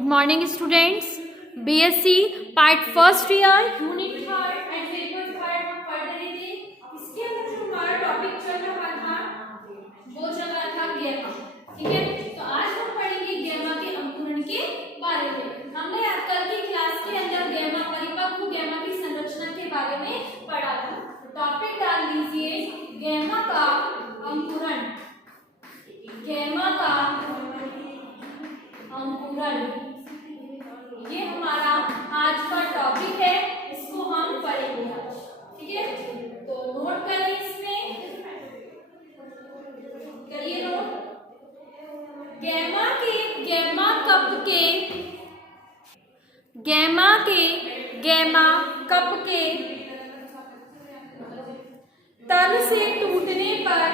Good morning students. BSc part first year unit third and paper third हम पढ़ रहे थे। इसके अंदर जो हमारा टॉपिक चल रहा था वो चल रहा था गैमा। ठीक है, तो आज हम पढ़ेंगे गैमा के अंकुरण के बारे में। हमने कल की क्लास के अंदर गैमा परिपक्व गैमा की संरचना के बारे में पढ़ा था। टॉपिक डाल दीजिए गैमा का अंकुरण। गैमा का अंकुरण ये हमारा आज का टॉपिक है, इसको हम पढ़ेंगे। ठीक है, तो नोट करें, इसमें करिए नोट। गैमा कप के तल से टूटने पर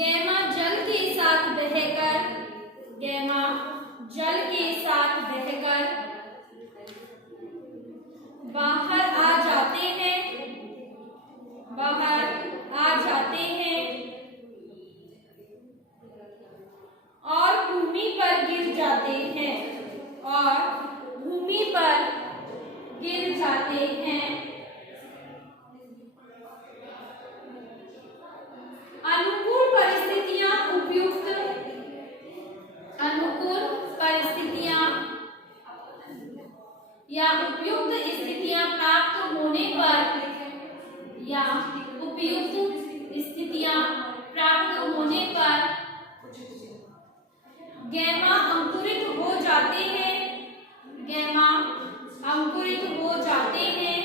गैमा जल के साथ बहकर बाहर आ जाते हैं और भूमि पर गिर जाते हैं। अनुकूल परिस्थितियां उपयुक्त स्थितियां प्राप्त होने पर गैमा अंकुरित हो जाते हैं।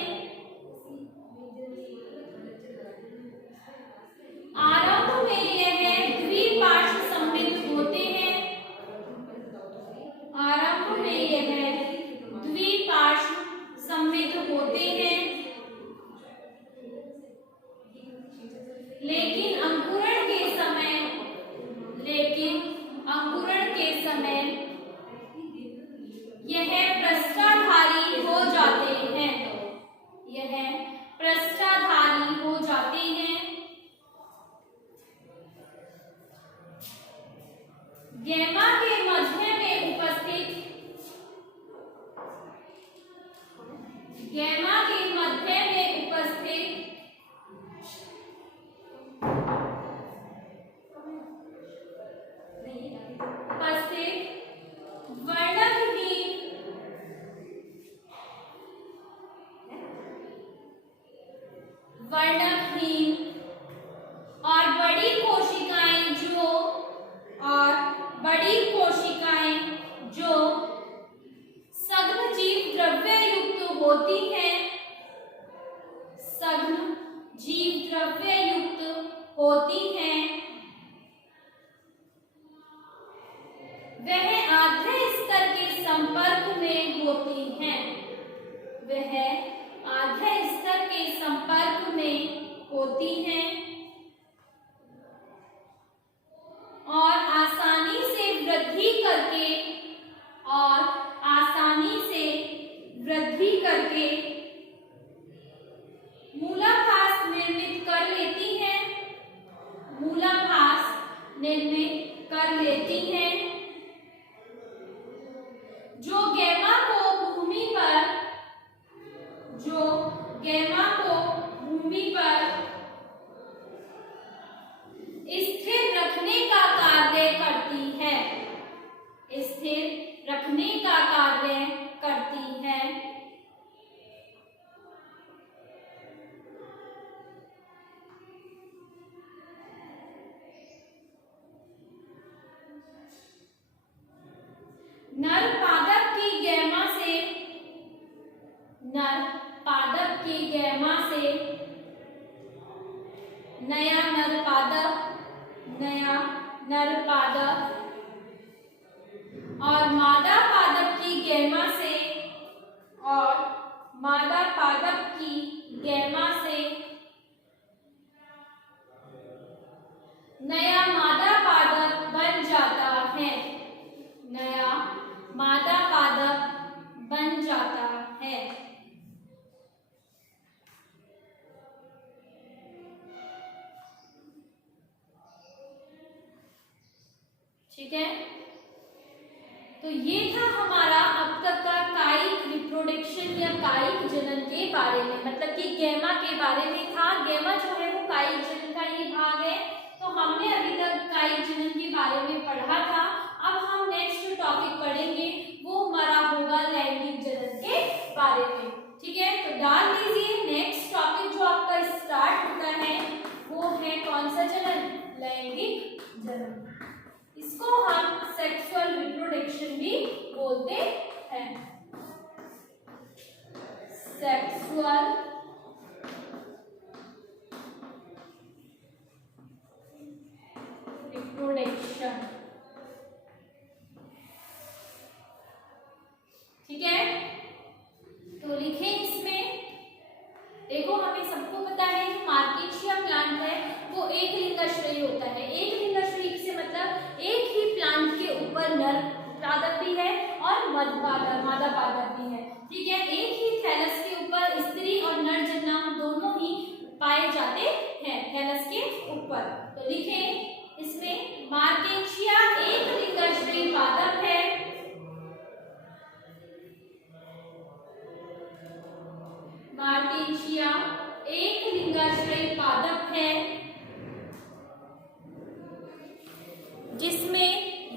आरंभ में यह द्विपार्श्व समृद्ध होते हैं, लेकिन अंकुरण के समय यह पृष्ठधारी हो जाते हैं। गैमा के मध्य में उपस्थित वर्णहीन और बड़ी कोशिकाएं जो सघन जीव द्रव्य युक्त होती हैं, वह आधे स्तर के संपर्क में होती हैं और आसानी से वृद्धि करके मूलाभास निर्मित कर लेती हैं, जो गैमा को भूमि पर स्थिर रखने का कार्य करती है। नर पादप की गैमा से नया नर पादप और मादा पादप की गैमा से नया मादा पादप बन जाता है। ठीक है, तो ये था हमारा अब तक का कायिक रिप्रोडक्शन या कायिक जनन के बारे में, मतलब कि गैमा के बारे में था। गैमा जो है वो कायिक जनन का ही भाग है। तो हमने अभी तक कायिक जनन के बारे में पढ़ा था। अब हम नेक्स्ट टॉपिक पढ़ेंगे, वो हमारा होगा लैंगिक जनन के बारे में। ठीक है, तो डाल दीजिए नेक्स्ट टॉपिक जो आपका स्टार्ट होता है वो है कौन सा जनन? लैंगिक जनन। इसको हम सेक्सुअल रिप्रोडक्शन भी बोलते हैं। सेक्सुअल रिप्रोडक्शन, ठीक है। तो लिखें इसमें, देखो हमें सबको पता है कि मार्केशिया प्लांट है वो एक लिंगाश्रयी होता है। एक लिंगाश्रयी से मतलब एक ही प्लांट के ऊपर नर पादप भी है और मादा पादप भी है। ठीक है, एक ही थैलस के ऊपर स्त्री और नर जन्म दोनों ही पाए जाते हैं थैलस के ऊपर। तो लिखें इसमें मार्केशिया एक लिंगाश्रयी पादप है। मार्केशिया एक लिंगाश्रयी पादप है जिसमें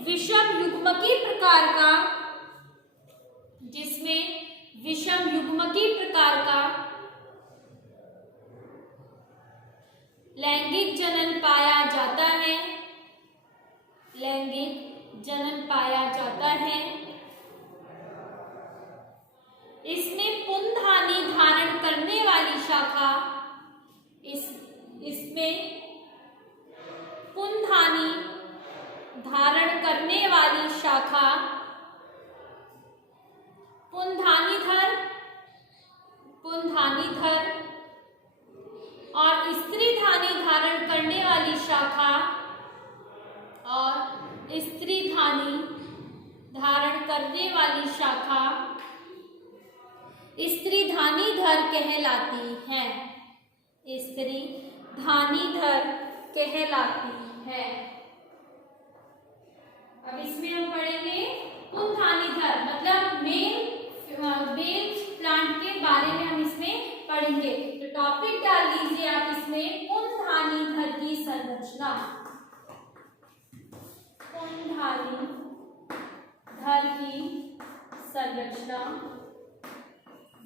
विषम युग्मकी प्रकार का लैंगिक जनन पाया जाता है। लैंगिक जनन पाया जाता है। इसमें पुंधानी धारण करने वाली शाखा, इसमें पुंधानी धारण करने वाली शाखा पुंधानीधर और स्त्रीधानी धारण करने वाली शाखा स्त्रीधानीधर कहलाती है। स्त्रीधानीधर कहलाती है। अब इसमें हम पढ़ेंगे पुंधानीधर, मतलब मेल प्लांट के बारे में हम इसमें पढ़ेंगे। तो टॉपिक डाल दीजिए आप इसमें पुंधानीधर की संरचना। पुंधानीधर की संरचना,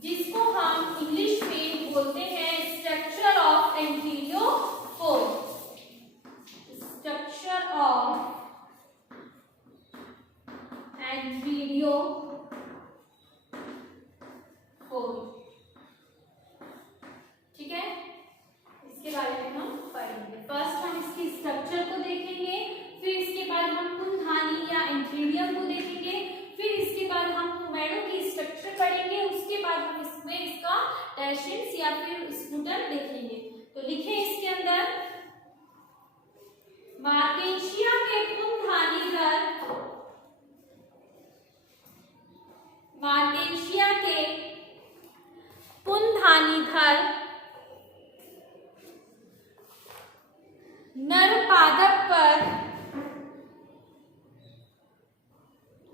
जिसको हम इंग्लिश में बोलते हैं स्ट्रक्चर ऑफ एंटीरियोफोर। स्ट्रक्चर ऑफ एंटीरियोफोर, ठीक है। इसके बारे में हम पढ़ेंगे। फर्स्ट हम इसकी स्ट्रक्चर को देखेंगे, फिर इसके बाद हम पुंधानी या एंटीरियम को देखेंगे, फिर इसके बाद हम पोमेडो की स्ट्रक्चर पढ़ेंगे, उसके बाद हम इसमें इसका टैशंस या फिर स्पूटम देखेंगे। तो लिखें इसके अंदर मार्केशिया के पुंधानीधर, मार्केशिया के पुंधानीधर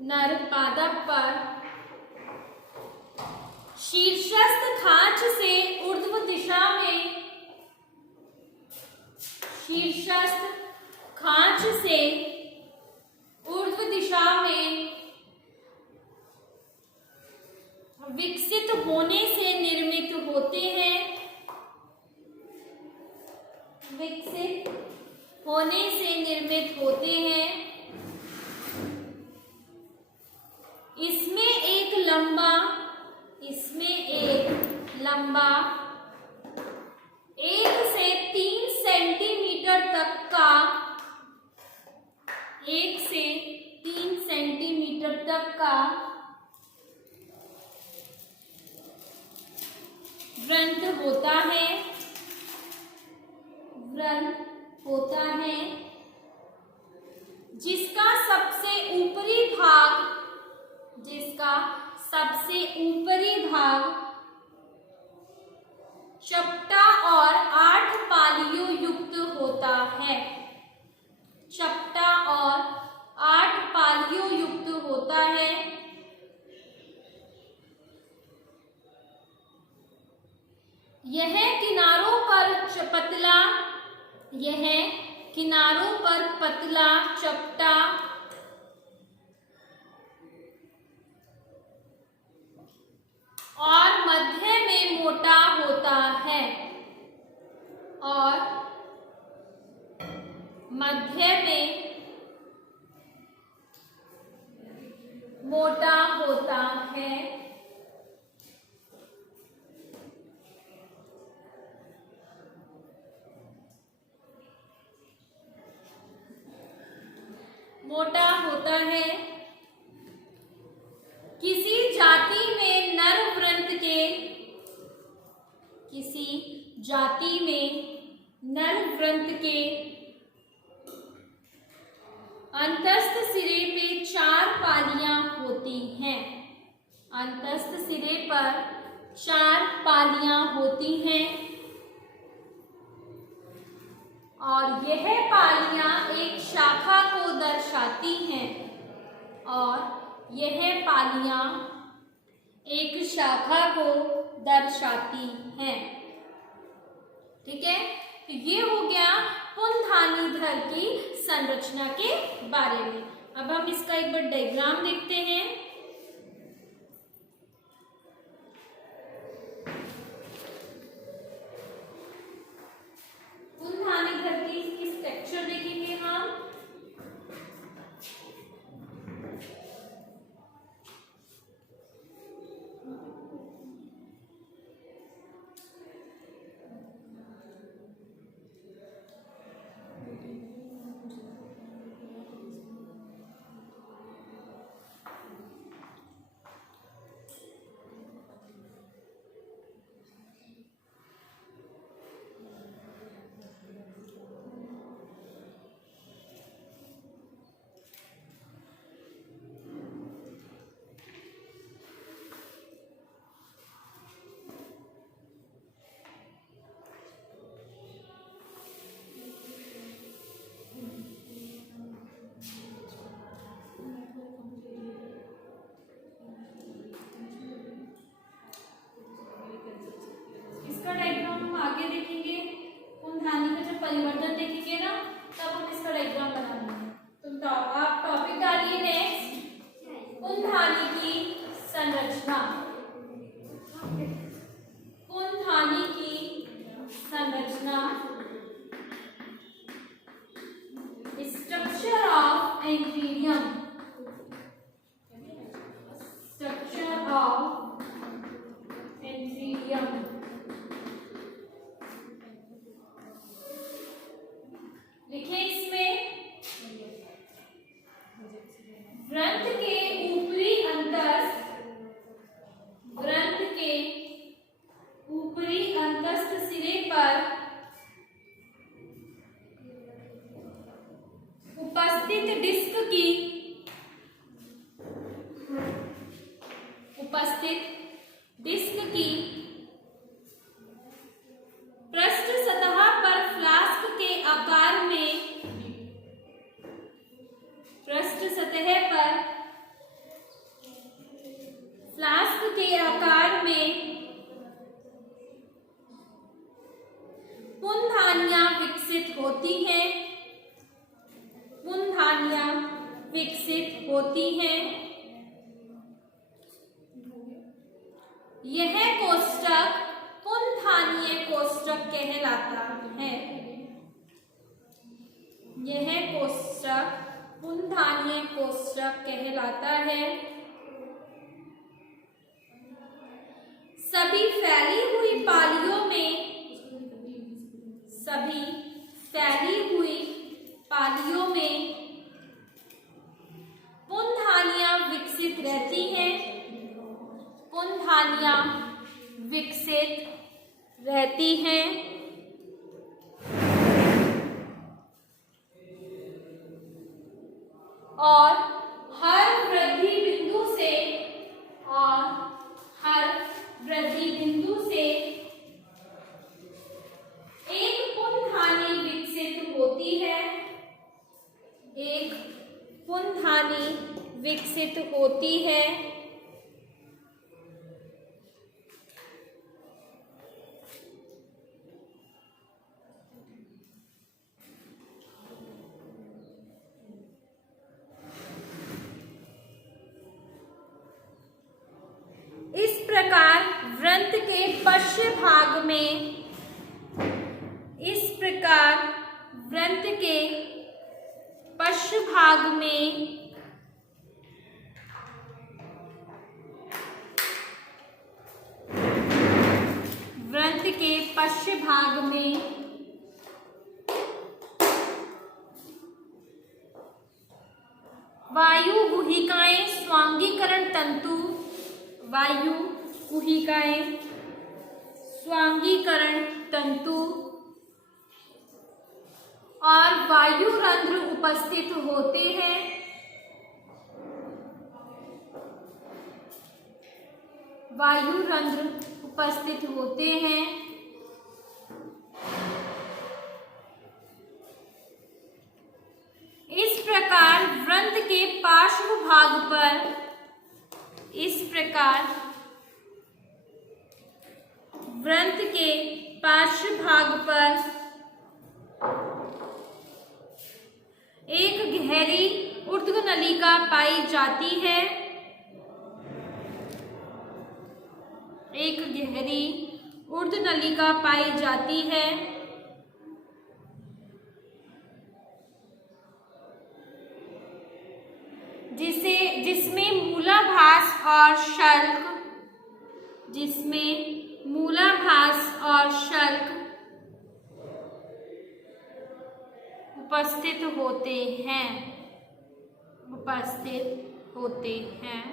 नर पादप पर शीर्षस्थ खांच से ऊर्ध्व दिशा में, शीर्षस्थ खांच से ऊर्ध्व दिशा में विकसित होने से निर्मित होते हैं। विकसित होने से निर्मित होते हैं। इसमें एक लंबा 1 से 3 सेंटीमीटर तक का, 1 से 3 सेंटीमीटर तक का व्रंत होता है। व्रंत होता है जिसका सबसे ऊपरी भाग चपटा और 8 पालियों युक्त होता है। चपटा और यह किनारों पर पतला चपटा और मध्य में मोटा होता है और मध्य में मोटा होता है। मोटा होता है। किसी जाति में नर वृंत के अंतस्थ सिरे पे 4 पालियां होती हैं। अंतस्थ सिरे पर 4 पालियां होती हैं और यह पालियां एक शाखा को दर्शाती हैं और यह पालियां एक शाखा को दर्शाती हैं। ठीक है, तो ये हो गया पुनधानीधर की संरचना के बारे में। अब हम इसका एक बार डायग्राम देखते हैं। पुनधानीधर की स्ट्रक्चर देखेंगे हम। इसका डायग्राम हम आगे देखेंगे। पुनधानी का जब परिवर्तन देखेंगे ना, तब हम इसका डायग्राम बनाएंगे। तो आप टॉपिक डालिए नेक्स्ट, पुनधानी की संरचना। पुनधानी की संरचना, structure of antherium. Structure of antherium. लिखे इसमें, वृंत के ऊपरी अंतस्थ सिरे पर उपस्थित डिस्क की पृष्ठ सतह पर फ्लास्क के आकार में पुनधानियां विकसित होती हैं। यह कोष्ठक पुनधानीय कोष्ठक कहलाता है। यह कोष्ठक पुनधानीय कोष्ठक कहलाता है। सभी फैली हुई पालियों में पुनधानियां विकसित रहती हैं। पुनधानियां विकसित रहती हैं और हर वृद्धि बिंदु से एक पुनधानी विकसित होती है। एक पुनधानी विकसित होती है। में इस प्रकार वृंत के पश्च भाग में पश्च भाग में वायु गुहिकाएं स्वांगीकरण तंतु, वायु गुहिकाएं स्वांगीकरण तंतु और वायु रंध्र उपस्थित होते हैं। वायु रंध्र उपस्थित होते हैं। इस प्रकार वृंत के पार्श्व भाग पर, इस प्रकार वृंत के पार्श्व भाग पर एक गहरी ऊर्ध्वनलिका पाई जाती है। एक गहरी ऊर्ध्वनलिका पाई जाती है। जिसमें मूलाभास और शल्क, जिसमें मूलाभास और शल्क उपस्थित होते हैं, उपस्थित होते हैं।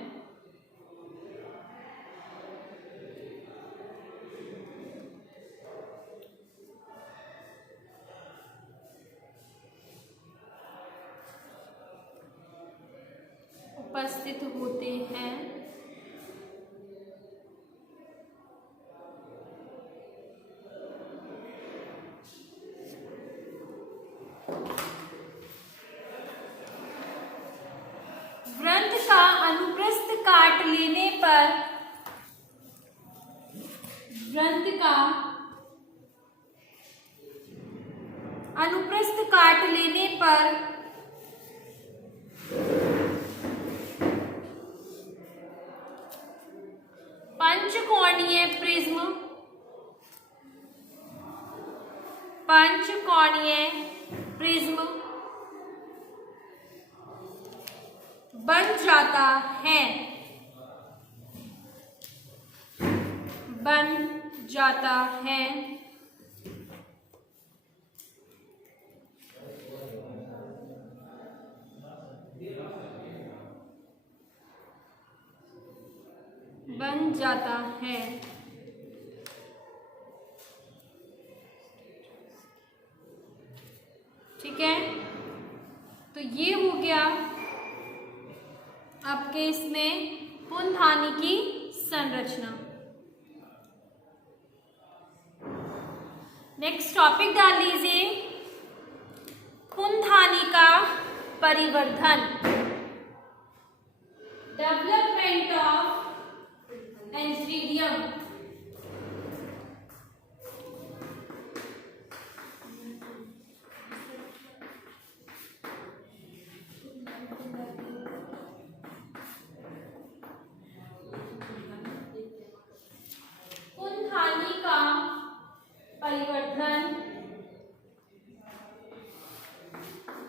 उपस्थित होते हैं। वृंत का अनुप्रस्थ काट लेने पर, वृंत का अनुप्रस्थ काट लेने पर पंचकोणीय प्रिज्म, पंचकोणीय प्रिज्म बन जाता है, बन जाता है। बन जाता है। ठीक है, तो ये हो गया आपके इसमें पुंधानी की संरचना। नेक्स्ट टॉपिक डाल लीजिए, पुंधानी का परिवर्धन, डेवलपमेंट ऑफ एंथ्रीडियम। पुंधानी का परिवर्धन,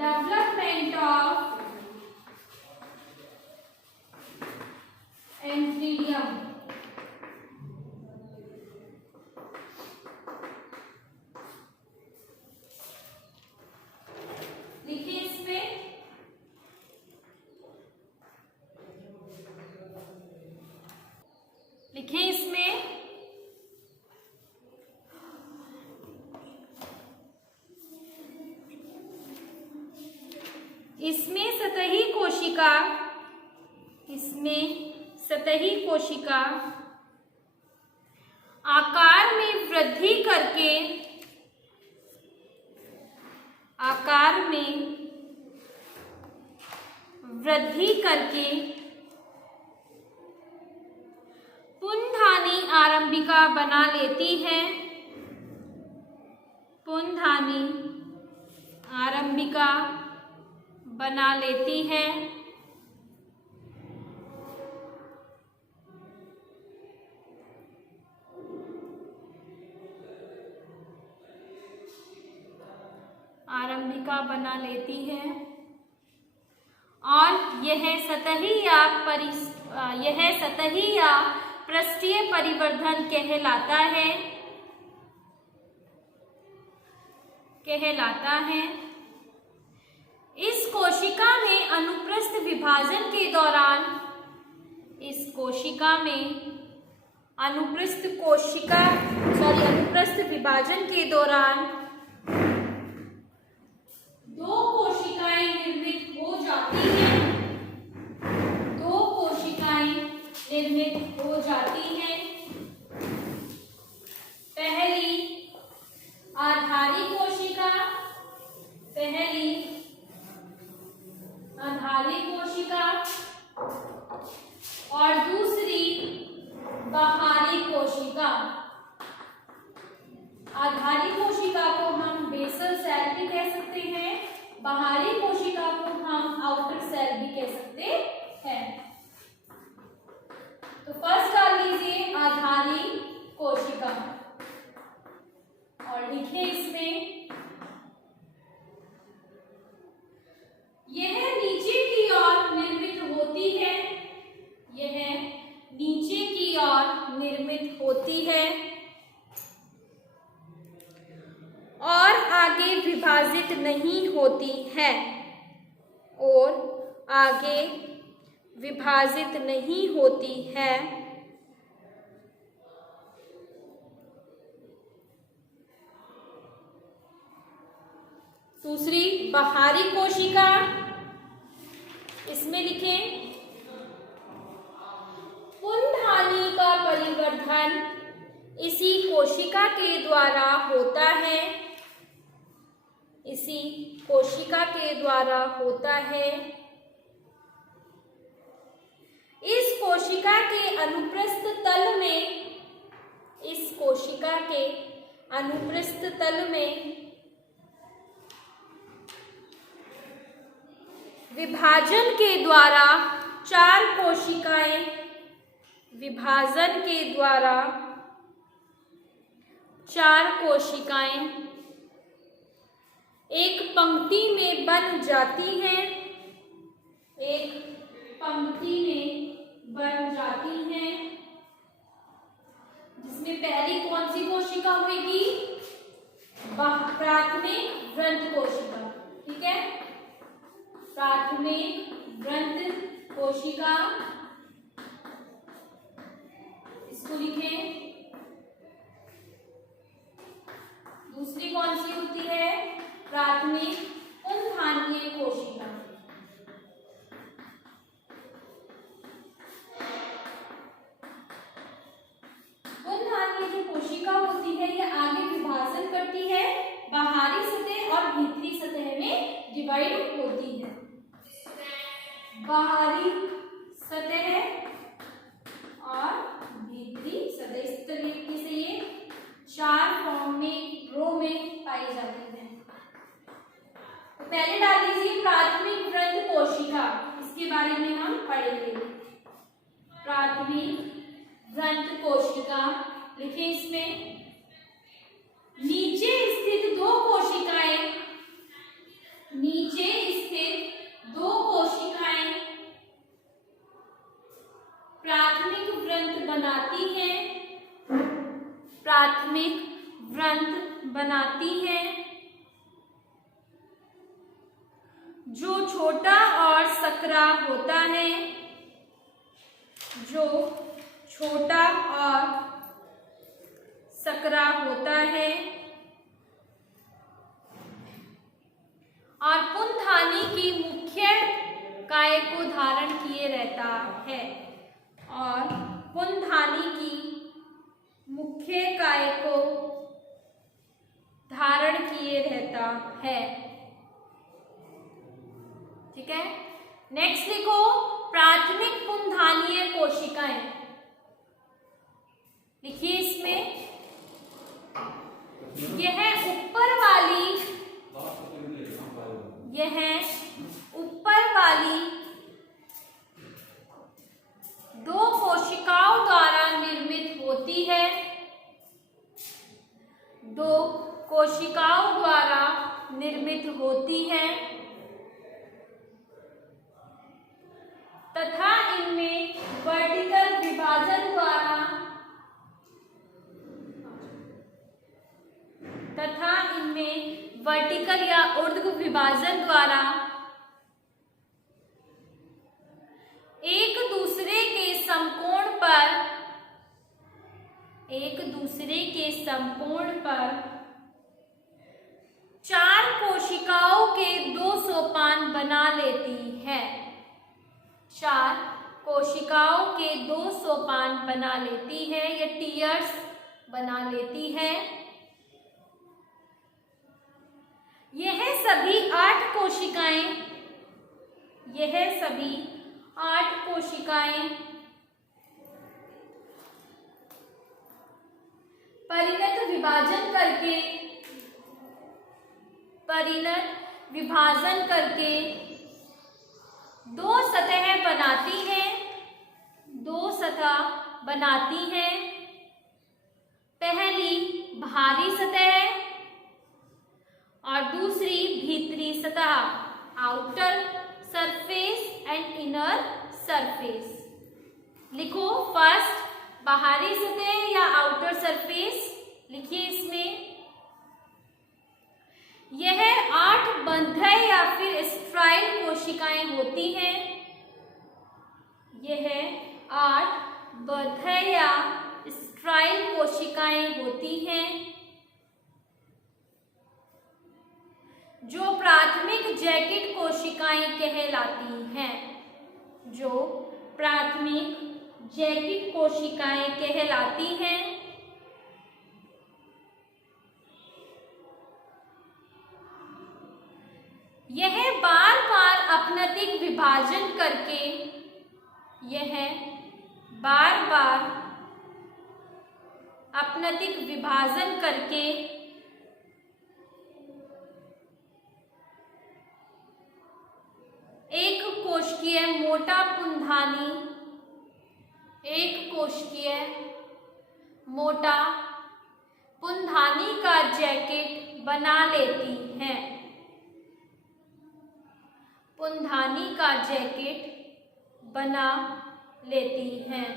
डेवलपमेंट ऑफ एंथ्रीडियम। लिखिए इसमें, लिखिए इसमें इसमें सतही कोशिका, इसमें सतही कोशिका आकार में वृद्धि करके, आकार में वृद्धि करके पुंधानी आरंभिका बना लेती है। पुंधानी आरंभिका बना लेती है। लंबा बना लेती है और यह सतही या पृष्ठीय परिवर्धन कहलाता है। इस कोशिका में अनुप्रस्थ विभाजन के दौरान दो कोशिकाएं निर्मित हो जाती हैं। पहली आधारी कोशिका और दूसरी बाहरी कोशिका। आधारी कोशिका को हम बेसल सेल भी कह सकते हैं, बाहरी कोशिका को हम आउटर सेल भी कह सकते हैं। तो फर्स्ट डाल लीजिए आधारी कोशिका और लिखिए इसमें यह नीचे की ओर निर्मित होती है और आगे विभाजित नहीं होती है। दूसरी बाहरी कोशिका, इसमें लिखें पुंधानी का परिवर्धन इसी कोशिका के द्वारा होता है। इस कोशिका के अनुप्रस्थ तल में विभाजन के द्वारा चार कोशिकाएं एक पंक्ति में बन जाती हैं। जिसमें पहली कौन सी कोशिका होगी? प्राथमिक वृंत कोशिका। ठीक है, प्राथमिक वृंत कोशिका, इसको लिखें। दूसरी कौन सी होती है? प्राथमिक पुंधानीय कोशिका। पुंधानीय जो कोशिका होती है यह आगे विभाजन करती है, बाहरी सतह और भीतरी सतह में डिवाइड होती है। बाहरी सतह और भीतरी सतह, इस तरीके से ये चार फॉर्म में रो में पाई जाती है। तो पहले डाल लीजिए प्राथमिक वृंत कोशिका, इसके बारे में हम पढ़ेंगे। प्राथमिक वृंत कोशिका लिखें। इसमें नीचे स्थित दो कोशिकाएं प्राथमिक वृंत बनाती हैं जो छोटा और सकरा होता है। और पुंधानी की मुख्य काय को धारण किए रहता है। ठीक है, नेक्स्ट लिखो प्राथमिक पुंधानीय कोशिकाएं। लिखिए इसमें यह ऊपर वाली दो कोशिकाओं द्वारा निर्मित होती है। दो कोशिकाओं द्वारा निर्मित होती है। तथा इनमें वर्टिकल विभाजन द्वारा या ऊर्ध्व विभाजन द्वारा एक दूसरे के समकोण पर 4 कोशिकाओं के 2 सोपान बना लेती है। 4 कोशिकाओं के 2 सोपान बना लेती है, या टियर्स बना लेती है। यह सभी 8 कोशिकाएं परिणत विभाजन करके 2 सतह बनाती हैं। पहली बाहरी सतह और दूसरी भीतरी सतह, outer surface and inner surface. लिखो, फर्स्ट बाहरी सतह या आउटर सरफेस लिखिए इसमें। यह 8 बंधय या फिर स्ट्राइल कोशिकाएं होती हैं। यह 8 बंधय या स्ट्राइल कोशिकाएं होती हैं जो प्राथमिक जैकेट कोशिकाएं कहलाती हैं। यह बार बार अपनतिक विभाजन करके एक कोशिकीय मोटा पुंधानी का जैकेट बना लेती हैं।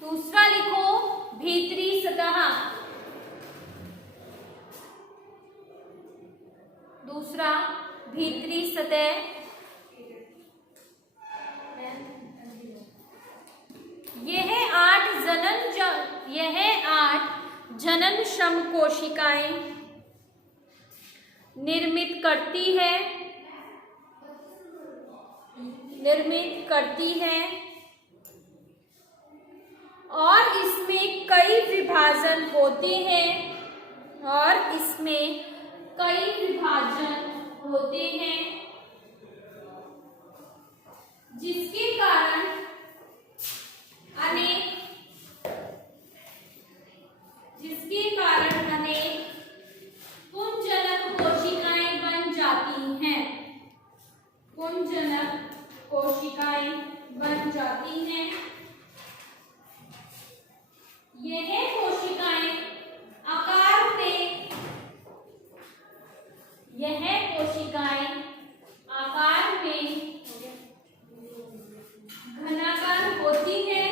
दूसरा लिखो, भीतरी सतह। यह 8 जननक्षम कोशिकाएं निर्मित करती है और इसमें कई विभाजन होते हैं जिसके कारण अनेक पुंजनक कोशिकाएं बन जाती हैं। यह कोशिकाएं आकार में घनाकार होती है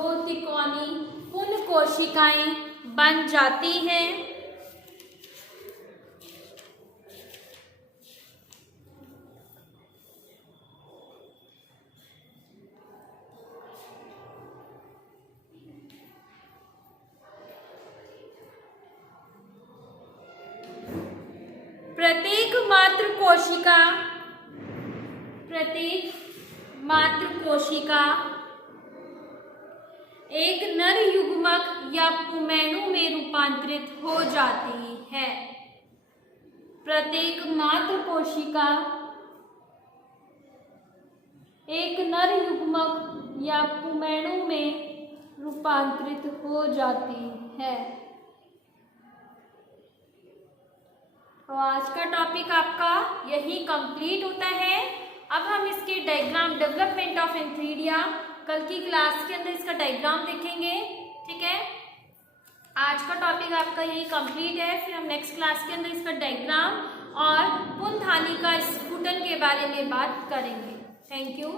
दो तिकोनी पुन कोशिकाएं बन जाती हैं। प्रत्येक मात्र कोशिका एक नर युग्मक या पुमैणु में रूपांतरित हो जाती है। प्रत्येक मात्र कोशिका एक नर युग्मक या पुमैणु में रूपांतरित हो जाती है। तो आज का टॉपिक आपका यही कंप्लीट होता है। अब हम इसके डायग्राम डेवलपमेंट ऑफ एंथीरिया कल की क्लास के अंदर इसका डायग्राम देखेंगे। ठीक है, आज का टॉपिक आपका यही कंप्लीट है। फिर हम नेक्स्ट क्लास के अंदर इसका डायग्राम और पुनथानिका स्फुटन के बारे में बात करेंगे। Thank you.